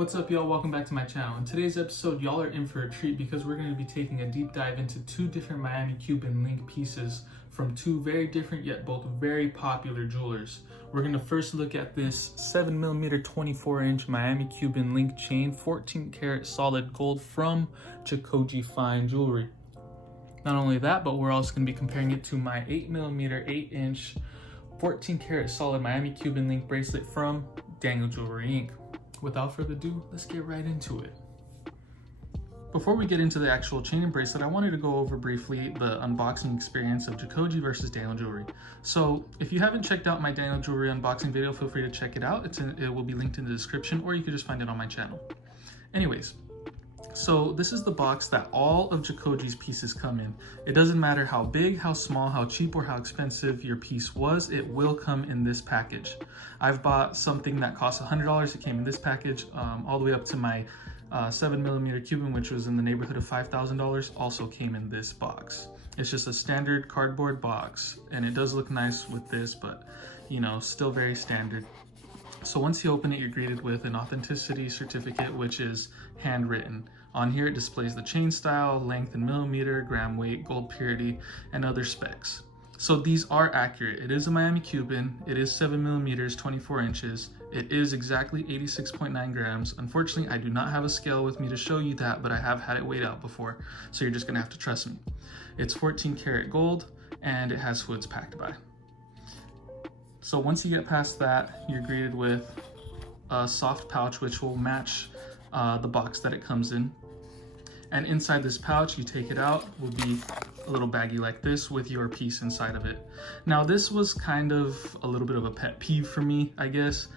What's up, y'all? Welcome back to my channel. In today's episode, y'all are in for a treat because we're going to be taking a deep dive into two different Miami Cuban link pieces from two very different yet both very popular jewelers. We're going to first look at this 7mm 24-inch Miami Cuban link chain, 14 karat solid gold from Jacoje Fine Jewelry. Not only that, but we're also going to be comparing it to my 8mm 8-inch 14 karat solid Miami Cuban link bracelet from Daniel Jewelry Inc. Without further ado, let's get right into it. Before we get into the actual chain and bracelet, I wanted to go over briefly the unboxing experience of Jakoji versus Daniel Jewelry. So if you haven't checked out my Daniel Jewelry unboxing video, feel free to check it out. It will be linked in the description, or you can just find it on my channel. Anyways, so this is the box that all of Jakoji's pieces come in. It doesn't matter how big, how small, how cheap, or how expensive your piece was, it will come in this package. I've bought something that cost $100, it came in this package, all the way up to my 7mm Cuban, which was in the neighborhood of $5,000, also came in this box. It's just a standard cardboard box, and it does look nice with this, but you know, still very standard. So once you open it, you're greeted with an authenticity certificate, which is handwritten. On here, it displays the chain style, length in millimeter, gram weight, gold purity, and other specs. So these are accurate. It is a Miami Cuban. It is 7mm, 24 inches. It is exactly 86.9 grams. Unfortunately, I do not have a scale with me to show you that, but I have had it weighed out before, so you're just gonna have to trust me. It's 14 karat gold, and it has hoods packed by. So once you get past that, you're greeted with a soft pouch, which will match the box that it comes in. And inside this pouch, you take it out, will be a little baggie like this with your piece inside of it. Now this was kind of a little bit of a pet peeve for me, I guess,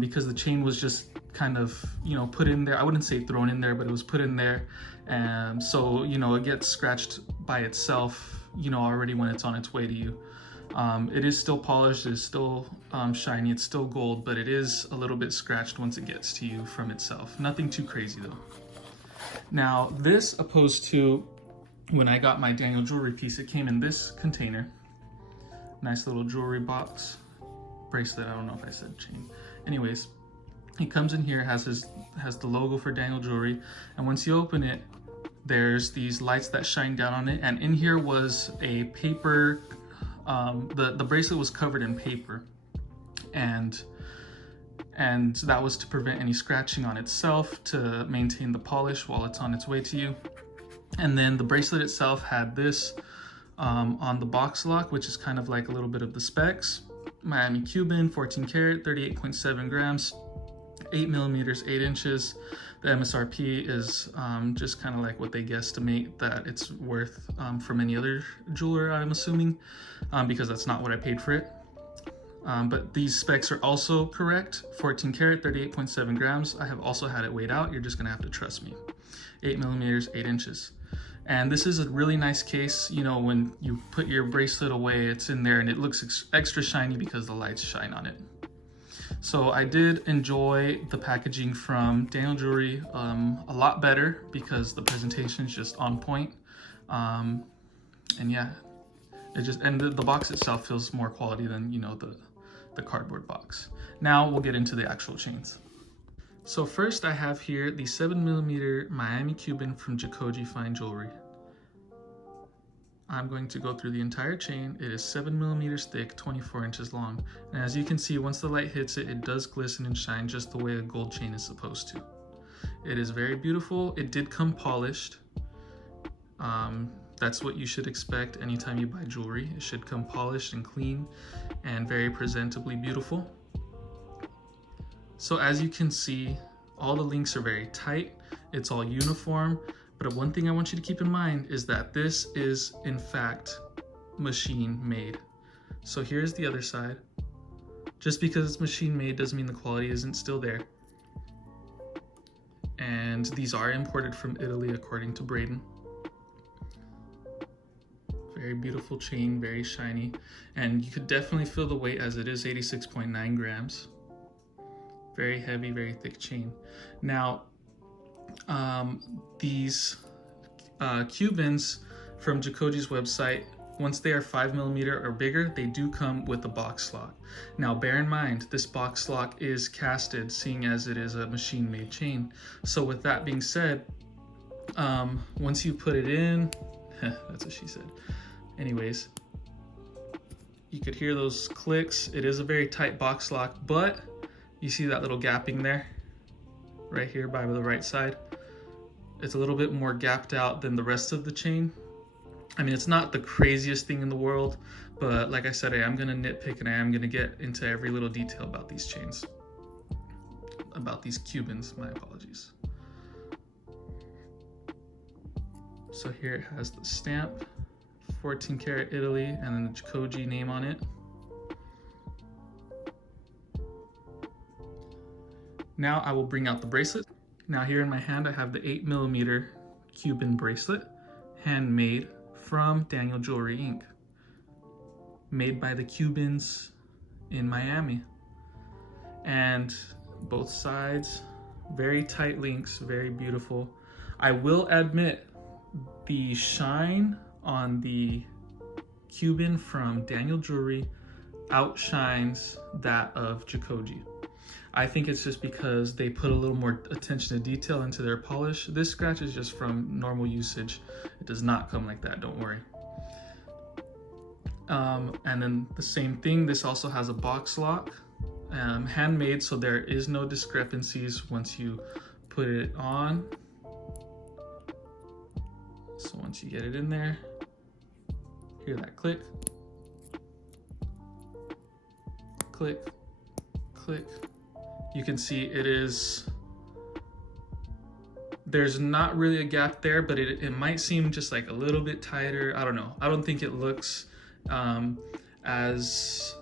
because the chain was just kind of, you know, put in there. I wouldn't say thrown in there, but it was put in there. And so, you know, it gets scratched by itself, you know, already when it's on its way to you. It is still polished, it is still shiny, it's still gold, but it is a little bit scratched once it gets to you from itself. Nothing too crazy though. Now this, opposed to when I got my Daniel Jewelry piece, it came in this container. Nice little jewelry box. Bracelet, I don't know if I said chain. Anyways, it comes in here, has the logo for Daniel Jewelry, and once you open it, there's these lights that shine down on it, and in here was a paper, the bracelet was covered in paper, and that was to prevent any scratching on itself, to maintain the polish while it's on its way to you. And then the bracelet itself had this on the box lock, which is kind of like a little bit of the specs. Miami Cuban, 14 karat, 38.7 grams, 8mm, 8 inches. The MSRP is just kind of like what they guesstimate that it's worth from any other jeweler, I'm assuming, because that's not what I paid for it. But these specs are also correct. 14 karat, 38.7 grams. I have also had it weighed out. You're just gonna have to trust me. 8mm, 8 inches. And this is a really nice case. You know, when you put your bracelet away, it's in there and it looks extra shiny because the lights shine on it. So I did enjoy the packaging from Daniel Jewelry a lot better because the presentation is just on point. And yeah, the box itself feels more quality than, you know, the cardboard box. Now we'll get into the actual chains. So first I have here the 7mm Miami Cuban from Jacoje Fine Jewelry. I'm going to go through the entire chain. It is 7mm thick, 24 inches long. And as you can see, once the light hits it, it does glisten and shine just the way a gold chain is supposed to. It is very beautiful. It did come polished. That's what you should expect anytime you buy jewelry. It should come polished and clean and very presentably beautiful. So as you can see, all the links are very tight. It's all uniform. But one thing I want you to keep in mind is that this is in fact machine made. So here's the other side. Just because it's machine made doesn't mean the quality isn't still there. And these are imported from Italy according to Braden. Very beautiful chain, very shiny. And you could definitely feel the weight as it is 86.9 grams. Very heavy, very thick chain. Now, these Cubans from Jakoji's website Once they are 5mm or bigger, they do come with a box lock. Now bear in mind, this box lock is casted, seeing as it is a machine-made chain. So with that being said, once you put it in, that's what she said. Anyways, you could hear those clicks. It is a very tight box lock, but you see that little gapping there, right here by the right side. It's a little bit more gapped out than the rest of the chain. I mean, it's not the craziest thing in the world, but like I said, I am gonna nitpick and I am gonna get into every little detail about these chains, about these Cubans, my apologies. So here it has the stamp, 14 karat Italy, and then the Jakoji name on it. Now I will bring out the bracelet. Now here in my hand, I have the 8mm Cuban bracelet, handmade from Daniel Jewelry Inc. Made by the Cubans in Miami. And both sides, very tight links, very beautiful. I will admit, the shine on the Cuban from Daniel Jewelry outshines that of Jakoji. I think it's just because they put a little more attention to detail into their polish. This scratch is just from normal usage. It does not come like that, don't worry. And then the same thing, this also has a box lock, handmade, so there is no discrepancies once you put it on. So once you get it in there, hear that click, click, click. You can see it is, there's not really a gap there, but it might seem just like a little bit tighter. I don't know. I don't think it looks as,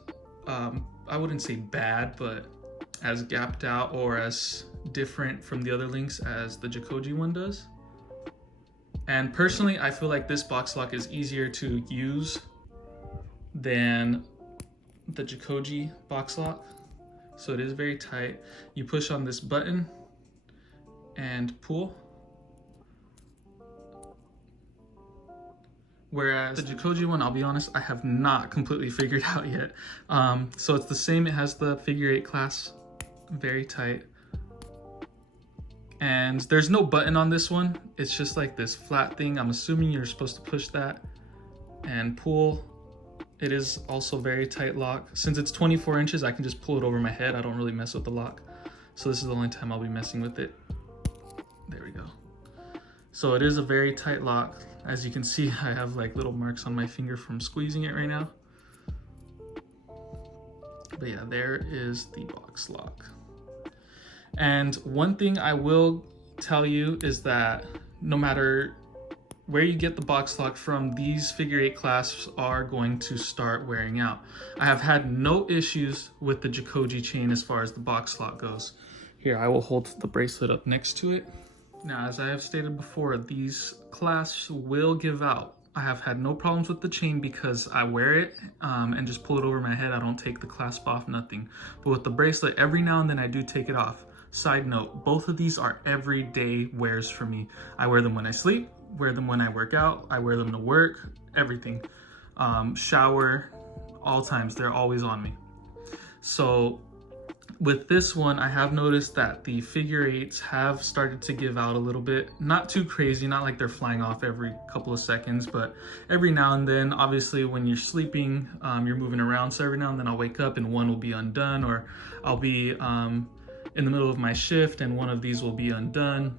I wouldn't say bad, but as gapped out or as different from the other links as the Jakoji one does. And personally, I feel like this box lock is easier to use than the Jakoji box lock. So it is very tight. You push on this button and pull. Whereas the Jakoji one, I'll be honest, I have not completely figured out yet. So it's the same, it has the figure 8 clasp, very tight. And there's no button on this one. It's just like this flat thing. I'm assuming you're supposed to push that and pull. It is also very tight lock. Since it's 24 inches, I can just pull it over my head. I don't really mess with the lock. So this is the only time I'll be messing with it. There we go. So it is a very tight lock. As you can see, I have like little marks on my finger from squeezing it right now. But yeah, there is the box lock. And one thing I will tell you is that no matter where you get the box lock from, these figure 8 clasps are going to start wearing out. I have had no issues with the Jakoji chain as far as the box lock goes. Here, I will hold the bracelet up next to it. Now, as I have stated before, these clasps will give out. I have had no problems with the chain because I wear it and just pull it over my head. I don't take the clasp off, nothing. But with the bracelet, every now and then I do take it off. Side note, both of these are everyday wears for me. I wear them when I sleep, wear them when I work out, I wear them to work, everything. Shower, all times, they're always on me. So with this one, I have noticed that the figure 8s have started to give out a little bit. Not too crazy, not like they're flying off every couple of seconds, but every now and then. Obviously when you're sleeping, you're moving around, so every now and then I'll wake up and one will be undone, or I'll be in the middle of my shift and one of these will be undone.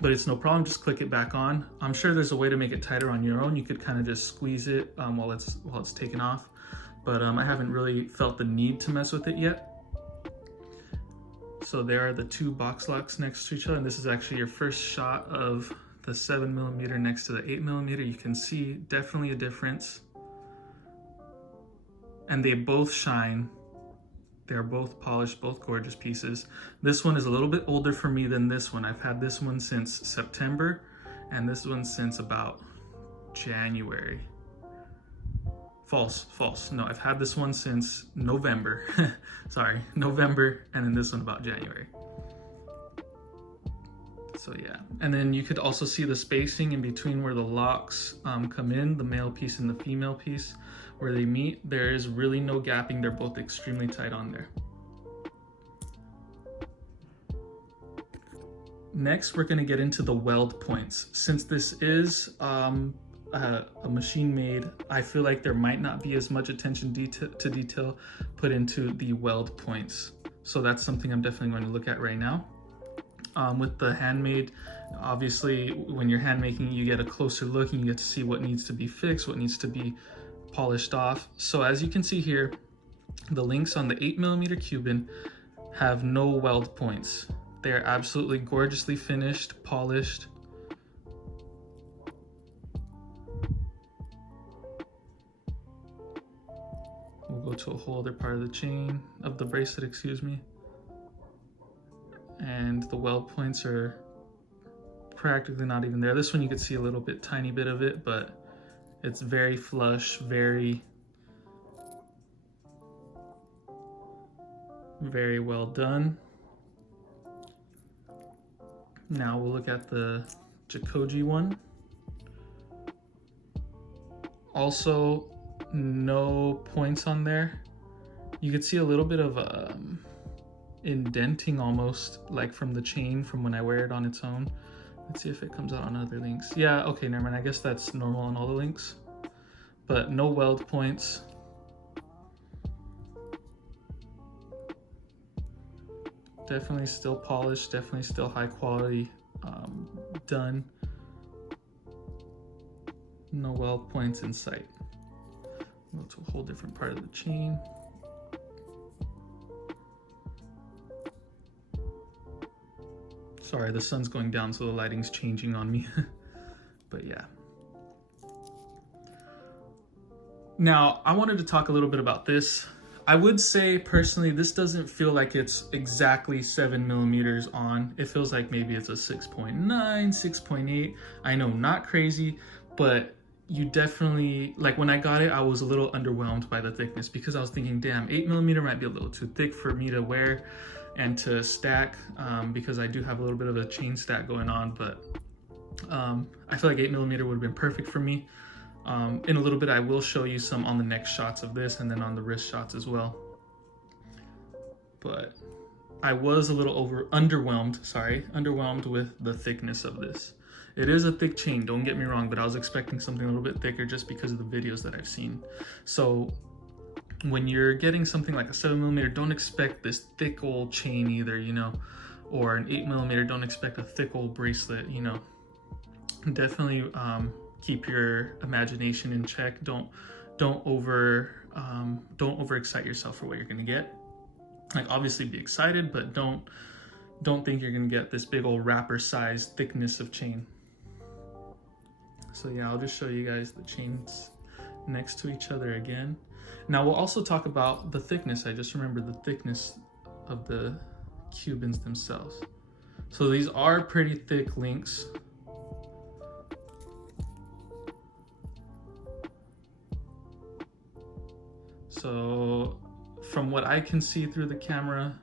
But it's no problem, just click it back on. I'm sure there's a way to make it tighter on your own. You could kind of just squeeze it while it's taken off. But I haven't really felt the need to mess with it yet. So there are the two box locks next to each other, and this is actually your first shot of the 7mm next to the 8mm. You can see definitely a difference. And they both shine. They're both polished, both gorgeous pieces. This one is a little bit older for me than this one. I've had this one since September, and this one since about January. False. No, I've had this one since November. Sorry, November, and then this one about January. So yeah, and then you could also see the spacing in between where the locks come in, the male piece and the female piece, where they meet. There is really no gapping. They're both extremely tight on there. Next, we're going to get into the weld points. Since this is a machine made, I feel like there might not be as much attention to detail put into the weld points. So that's something I'm definitely going to look at right now. With the handmade, obviously when you're hand making, you get a closer look and you get to see what needs to be fixed, what needs to be polished off. So as you can see here, the links on the 8mm Cuban have no weld points. They're absolutely gorgeously finished, polished. We'll go to a whole other part of the chain, of the bracelet, excuse me. And the weld points are practically not even there. This one you could see a little bit, tiny bit of it, but it's very flush, very well done. Now we'll look at the Jakoji one. Also, no points on there. You could see a little bit of indenting almost, like from the chain from when I wear it on its own. Let's see if it comes out on other links. Yeah, okay, never mind. I guess that's normal on all the links. But no weld points. Definitely still polished, definitely still high quality done. No weld points in sight. Go to a whole different part of the chain. Sorry, the sun's going down, so the lighting's changing on me. But yeah. Now, I wanted to talk a little bit about this. I would say personally, this doesn't feel like it's exactly 7mm on. It feels like maybe it's a 6.9, 6.8. I know, not crazy, but you definitely, like when I got it, I was a little underwhelmed by the thickness because I was thinking, damn, 8mm might be a little too thick for me to wear and to stack, because I do have a little bit of a chain stack going on, but I feel like 8mm would have been perfect for me. In a little bit, I will show you some on the next shots of this and then on the wrist shots as well. But I was a little underwhelmed with the thickness of this. It is a thick chain, don't get me wrong, but I was expecting something a little bit thicker just because of the videos that I've seen. So when you're getting something like a 7mm, don't expect this thick old chain either, you know, or an 8mm, don't expect a thick old bracelet, you know. Definitely keep your imagination in check. Don't overexcite yourself for what you're gonna get. Like, obviously be excited, but don't think you're gonna get this big old wrapper size thickness of chain. So yeah, I'll just show you guys the chains next to each other again. Now we'll also talk about the thickness. I just remembered the thickness of the Cubans themselves. So these are pretty thick links. So from what I can see through the camera,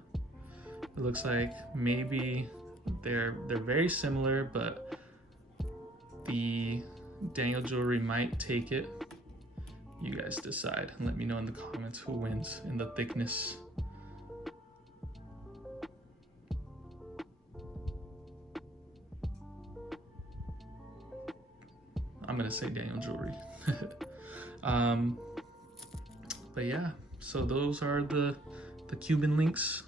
it looks like maybe they're very similar, but the Daniel Jewelry might take it. You guys decide and let me know in the comments who wins in the thickness. I'm gonna say Daniel Jewelry. But yeah, so those are the Cuban links.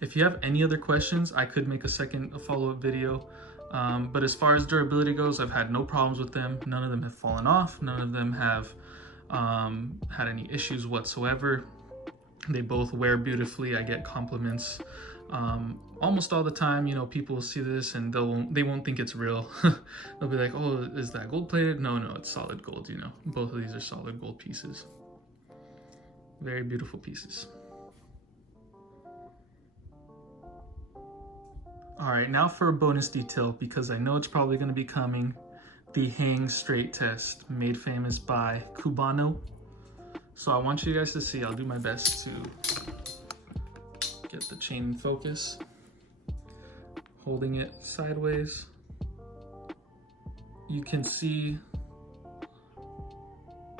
If you have any other questions, I could make a follow-up video. But as far as durability goes, I've had no problems with them. None of them have fallen off. None of them have had any issues whatsoever. They both wear beautifully. I get compliments almost all the time. You know, people will see this and they won't think it's real. They'll be like, oh, is that gold plated? No, it's solid gold, you know. Both of these are solid gold pieces. Very beautiful pieces. All right, now for a bonus detail, because I know it's probably going to be coming, the hang straight test, made famous by Cubano. So I want you guys to see. I'll do my best to get the chain in focus. holding it sideways, you can see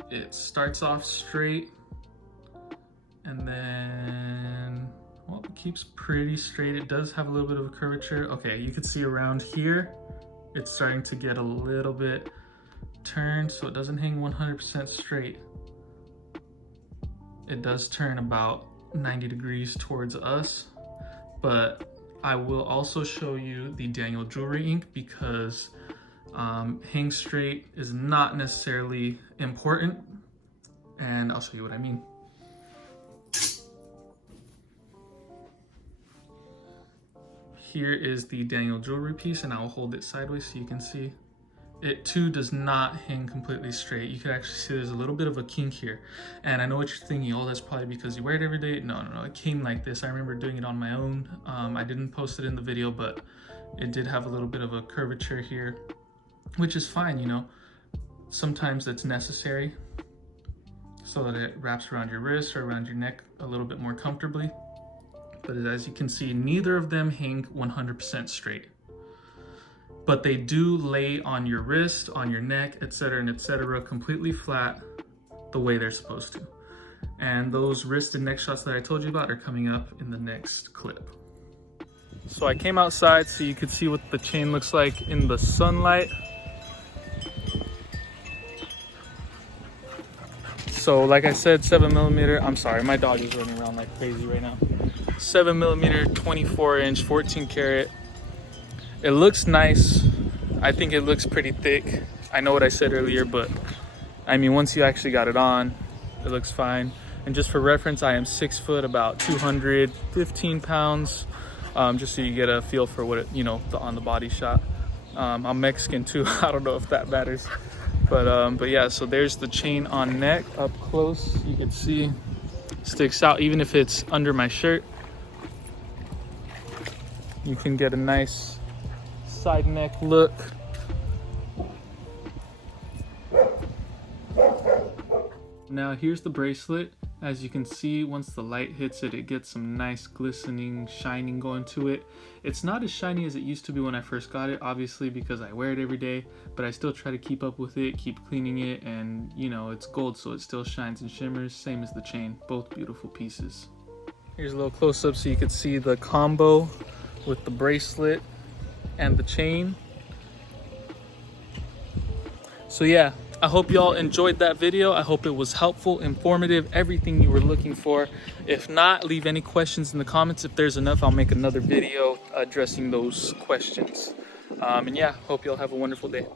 it starts off straight and then, well, it keeps pretty straight. It does have a little bit of a curvature. Okay, you can see around here, it's starting to get a little bit turned, so it doesn't hang 100% straight. It does turn about 90 degrees towards us, but I will also show you the Daniel Jewelry ink because hang straight is not necessarily important, and I'll show you what I mean. Here is the Daniel Jewelry piece, and I will hold it sideways so you can see. It too does not hang completely straight. You can actually see there's a little bit of a kink here. And I know what you're thinking, oh, that's probably because you wear it every day. No, it came like this. I remember doing it on my own. I didn't post it in the video, but it did have a little bit of a curvature here, which is fine, you know. Sometimes it's necessary so that it wraps around your wrist or around your neck a little bit more comfortably. But as you can see, neither of them hang 100% straight. But they do lay on your wrist, on your neck, etc., completely flat the way they're supposed to. And those wrist and neck shots that I told you about are coming up in the next clip. So I came outside so you could see what the chain looks like in the sunlight. So like I said, 7mm, I'm sorry, my dog is running around like crazy right now. 7mm, 24-inch, 14 karat. It looks nice. I think it looks pretty thick. I know what I said earlier, but I mean, once you actually got it on, it looks fine. And just for reference, I am 6 foot, about 215 pounds, just so you get a feel for what it, you know, the on the body shot. I'm Mexican too. I don't know if that matters, but yeah. So there's the chain on neck up close. You can see sticks out even if it's under my shirt. You can get a nice side neck look. Now here's the bracelet. As you can see, once the light hits it, it gets some nice glistening, shining going to it. It's not as shiny as it used to be when I first got it, obviously, because I wear it every day, but I still try to keep up with it, keep cleaning it, and you know, it's gold, so it still shines and shimmers, same as the chain. Both beautiful pieces. Here's a little close-up so you can see the combo with the bracelet and the chain. So yeah, I hope y'all enjoyed that video. I hope it was helpful, informative, everything you were looking for. If not, leave any questions in the comments. If there's enough, I'll make another video addressing those questions. And yeah, hope y'all have a wonderful day.